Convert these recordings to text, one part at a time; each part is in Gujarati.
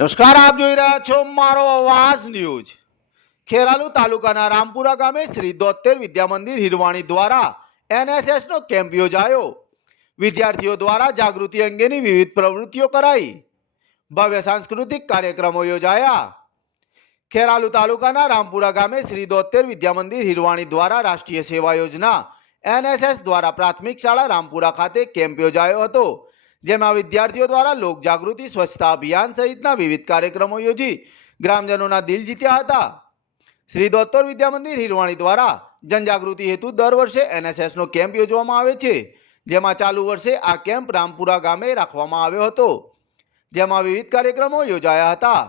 નમસ્કાર, આપ જોઈ રહ્યા છો મારો અવાજ ન્યૂઝ. ખેરાલુ તાલુકાના રામપુરા ગામે શ્રી દોત્તેર વિદ્યા મંદિર હિરવાણી દ્વારા એનએસએસ નો કેમ્પ યોજાયો. વિદ્યાર્થીઓ દ્વારા જાગૃતિ અંગેની વિવિધ પ્રવૃત્તિઓ કરાઈ. ભવ્ય સાંસ્કૃતિક કાર્યક્રમો યોજાયા. ખેરાલુ તાલુકાના રામપુરા ગામે શ્રી દોત્તેર વિદ્યા મંદિર હિરવાણી દ્વારા રાષ્ટ્રીય સેવા યોજના એનએસએસ દ્વારા પ્રાથમિક શાળા રામપુરા ખાતે કેમ્પ યોજાયો હતો. જેમાં વિદ્યાર્થીઓ દ્વારા લોક જાગૃતિ સ્વચ્છતા અભિયાન સહિતના વિવિધ કાર્યક્રમો યોજી ગ્રામજનોના દિલ જીત્યા હતા. શ્રી દોત્તર વિદ્યામંદિર હિરવાણી દ્વારા જનજાગૃતિ હેતુ દર વર્ષે એનએસએસનો કેમ્પ યોજવામાં આવે છે, જેમાં ચાલુ વર્ષે આ કેમ્પ રામપુરા ગામે રાખવામાં આવ્યો હતો. જેમાં વિવિધ કાર્યક્રમો યોજાયા હતા.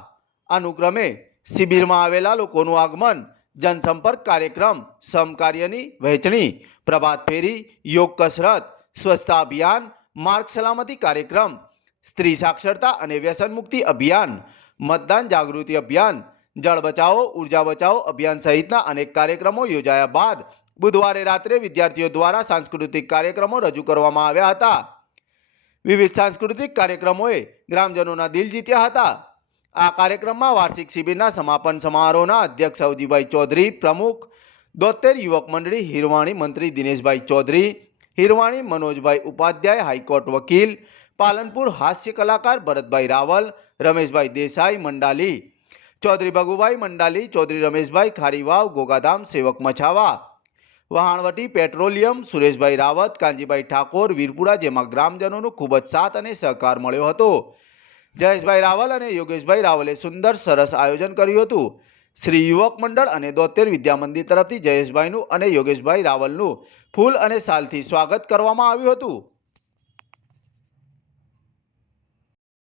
અનુક્રમે શિબિરમાં આવેલા લોકોનું આગમન, જનસંપર્ક કાર્યક્રમ, સમકાર્યની વહેંચણી, પ્રભાત ફેરી, યોગ કસરત, સ્વચ્છતા અભિયાન માર્ગ સલામતી કાર્યક્રમ, સ્ત્રી સાક્ષરતા અને વ્યસન મુક્તિ અભિયાન, મતદાન જાગૃતિ અભિયાન, જળ બચાવો, ઊર્જા બચાવો અભિયાન સહિતના અનેક કાર્યક્રમો યોજાયા બાદ બુધવારે રાત્રે વિદ્યાર્થીઓ દ્વારા સાંસ્કૃતિક કાર્યક્રમો રજૂ કરવામાં આવ્યા હતા. વિવિધ સાંસ્કૃતિક કાર્યક્રમોએ ગ્રામજનોના દિલ જીત્યા હતા. આ કાર્યક્રમમાં વાર્ષિક શિબિરના સમાપન સમારોહના અધ્યક્ષ અવજીભાઈ ચૌધરી પ્રમુખ દોત્તેર યુવક મંડળી, હિરવાણી મંત્રી દિનેશભાઈ ચૌધરી હિરવાણી, મનોજભાઈ ઉપાધ્યાય, હાઈકોર્ટ વકીલ, પાલનપુર હાસ્ય કલાકાર ભરતભાઈ રાવલ, રમેશભાઈ દેસાઈ, મંડાલી. ચૌધરી ભગુભાઈ, મંડાલી. ચૌધરી રમેશભાઈ ખારીવાવ, ગોગાધામ, સેવક મછાવા. વહાણવટી પેટ્રોલિયમ, સુરેશભાઈ રાવત કાંજીભાઈ ઠાકોર, વીરપુરા, જેમાં ગ્રામજનોનો ખૂબ જ સાથ અને સહકાર મળ્યો હતો. જયેશભાઈ રાવલ અને યોગેશભાઈ રાવલે સુંદર, સરસ આયોજન કર્યું હતું. શ્રી યુવક મંડળ અને દોતેર વિદ્યા મંદિર તરફથી જયેશભાઈનું અને યોગેશભાઈ રાવલનું ફૂલ અને શાલથી સ્વાગત કરવામાં આવ્યું હતું.